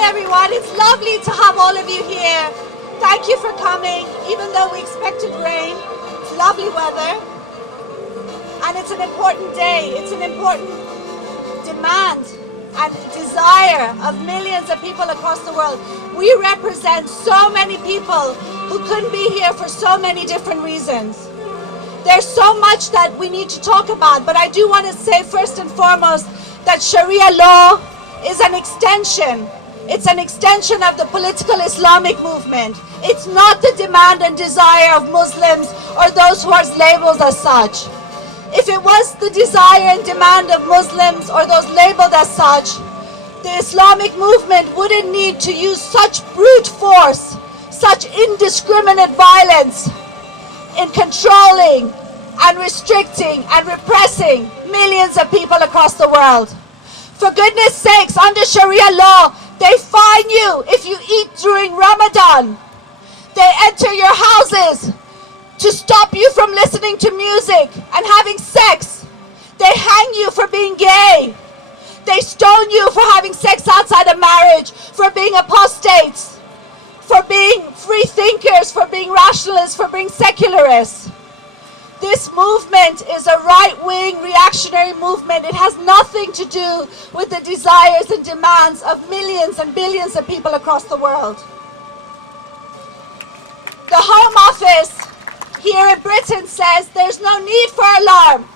Hi everyone, it's lovely to have all of you here. Thank you for coming, even though we expected rain. It's lovely weather. And it's an important day. It's an important demand and desire of millions of people across the world. We represent so many people who couldn't be here for so many different reasons. There's so much that we need to talk about, but I do want to say first and foremost that Sharia law is an extension. It's an extension of the political Islamic movement. It's not the demand and desire of Muslims or those who are labeled as such. If it was the desire and demand of Muslims or those labeled as such, the Islamic movement wouldn't need to use such brute force, such indiscriminate violence in controlling and restricting and repressing millions of people across the world. For goodness sakes, under Sharia law, they fine you if you eat during Ramadan. They enter your houses to stop you from listening to music and having sex. They hang you for being gay. They stone you for having sex outside of marriage, for being apostates, for being free thinkers, for being rationalists, for being secularists. This movement is a right-wing reactionary movement. It has nothing to do with the desires and demands of millions and billions of people across the world. The Home Office here in Britain says there's no need for alarm,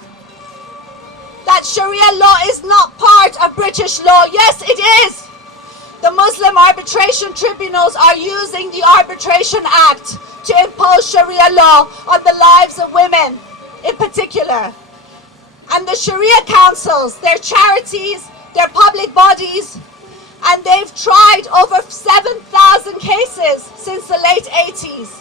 that Sharia law is not part of British law. Yes, it is. The Muslim arbitration tribunals are using the Arbitration Act to impose Sharia law on the lives of women in particular. And the Sharia councils, they're charities, they're public bodies, and they've tried over 7,000 cases since the late 80s.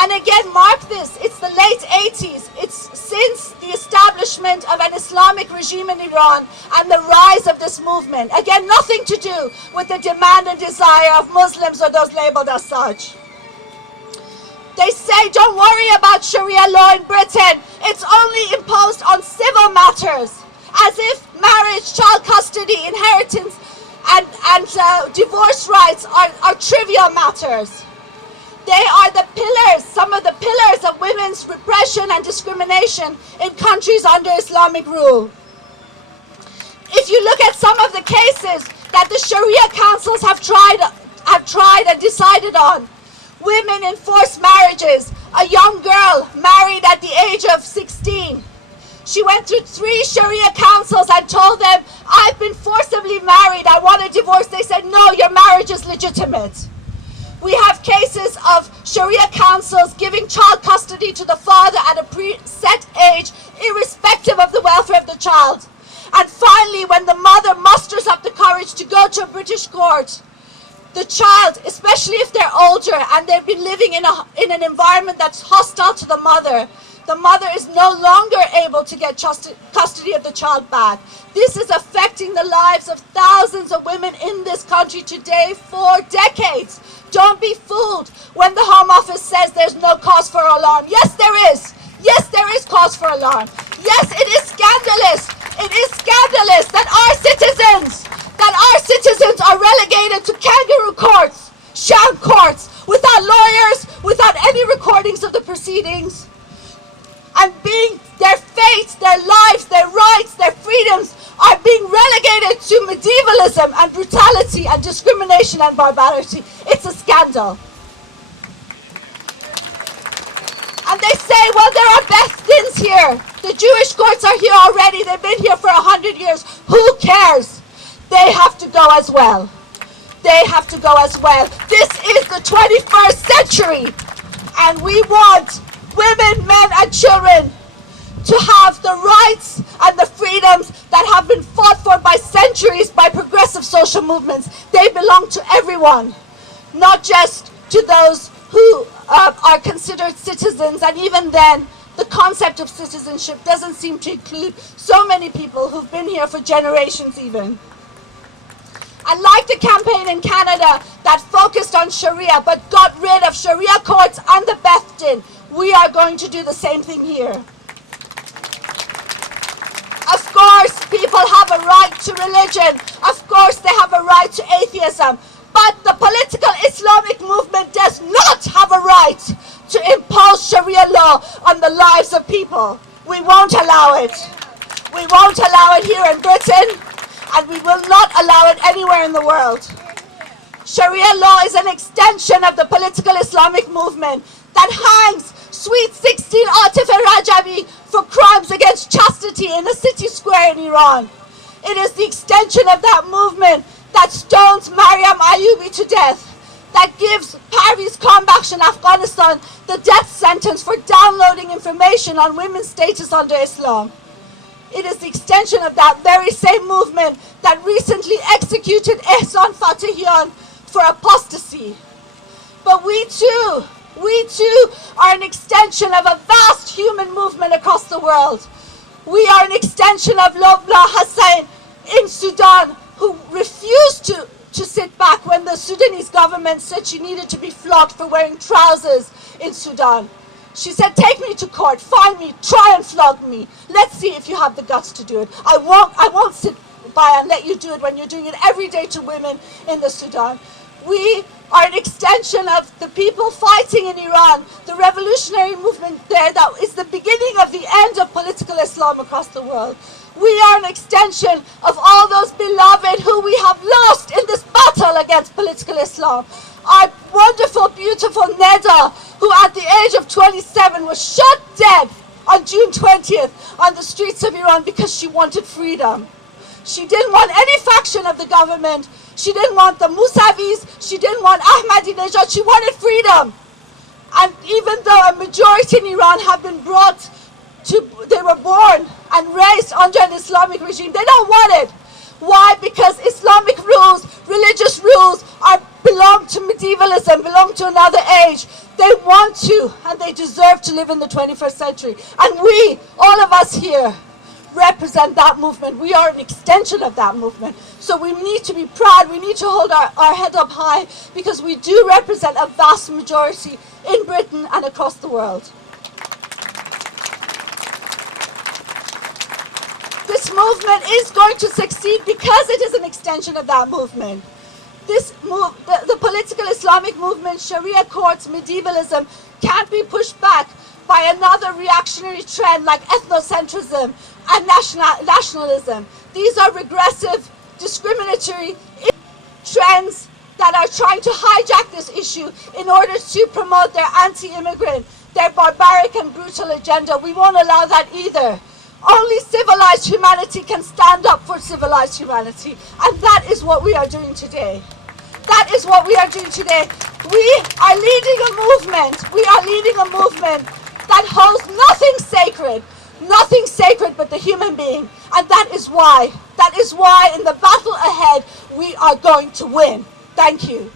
And again, mark this, it's the late 80s. It's since the establishment of an Islamic regime in Iran and the rise of this movement. Again, nothing to do with the demand and desire of Muslims or those labeled as such. They say, don't worry about Sharia law in Britain. It's only imposed on civil matters, as if marriage, child custody, inheritance, and divorce rights are trivial matters. They are the pillars, some of the pillars of women's repression and discrimination in countries under Islamic rule. If you look at some of the cases that the Sharia councils have tried and decided on, women in forced marriages, a young girl married at the age of 16. She went through 3 Sharia councils and told them, I've been forcibly married, I want a divorce. They said, no, your marriage is legitimate. We have cases of Sharia councils giving child custody to the father at a preset age, irrespective of the welfare of the child. And finally, when the mother musters up the courage to go to a British court, the child, especially if they're older and they've been living in an environment that's hostile to the mother is no longer able to get custody of the child back. This is affecting the lives of thousands of women in this country today for decades. Don't be fooled when the Home Office says there's no cause for alarm. Yes, there is. Yes, there is cause for alarm. Yes, it is scandalous. It is scandalous that our citizens are relegated to kangaroo courts, sham courts, without lawyers, without any recordings of the proceedings, and being their fates, their lives, their rights, their freedoms are being relegated to medievalism and brutality and discrimination and barbarity. It's a scandal. And they say, well, there are Beth-Dins here. The Jewish courts are here already. They've been here for 100 years. Who cares? They have to go as well. They have to go as well. This is the 21st century. And we want women, men, and children to have the rights and the freedoms that have been fought for by centuries by progressive social movements. They belong to everyone, not just to those who are considered citizens. And even then, the concept of citizenship doesn't seem to include so many people who've been here for generations even. And like the campaign in Canada that focused on Sharia but got rid of Sharia courts and the Beth-Din, we are going to do the same thing here. Of course, people have a right to religion. Of course, they have a right to atheism. But the political Islamic movement does not have a right to impose Sharia law on the lives of people. We won't allow it. We won't allow it here in Britain, and we will not allow it anywhere in the world. Sharia law is an extension of the political Islamic movement that hangs Sweet 16 Atif Rajavi for crimes against chastity in a city square in Iran. It is the extension of that movement that stones Maryam Ayubi to death, that gives Parvez Khanbaksh in Afghanistan the death sentence for downloading information on women's status under Islam. It is the extension of that very same movement that recently executed Ehsan Fatahian for apostasy. But we too are an extension of a vast human movement across the world. We are an extension of Lobna Hussein in Sudan, who refused to sit back when the Sudanese government said she needed to be flogged for wearing trousers in Sudan. She said, take me to court, find me, try and flog me. Let's see if you have the guts to do it. I won't sit by and let you do it when you're doing it every day to women in the Sudan. We are an extension of the people fighting in Iran, the revolutionary movement there that is the beginning of the end of political Islam across the world. We are an extension of all those beloved who we have lost in this battle against political Islam. Our wonderful, beautiful Neda, who at the age of 27 was shot dead on June 20th on the streets of Iran because she wanted freedom. She didn't want any faction of the government. She didn't want the Mousavis. She didn't want Ahmadinejad. She wanted freedom. And even though a majority in Iran have been brought to, they were born and raised under an Islamic regime, they don't want it. Why? Because Islamic rules, religious rules, belong to medievalism, belong to another age. They want to, and they deserve to live in the 21st century. And we, all of us here, represent that movement. We are an extension of that movement. So we need to be proud, we need to hold our head up high, because we do represent a vast majority in Britain and across the world. This movement is going to succeed because it is an extension of that movement. The political Islamic movement, Sharia courts, medievalism, can't be pushed back by another reactionary trend like ethnocentrism and nationalism. These are regressive, discriminatory trends that are trying to hijack this issue in order to promote their anti-immigrant, their barbaric and brutal agenda. We won't allow that either. Only civilized humanity can stand up for civilized humanity, and that is what we are doing today. That is what we are doing today. We are leading a movement. We are leading a movement that holds nothing sacred but the human being. And that is why in the battle ahead, we are going to win. Thank you.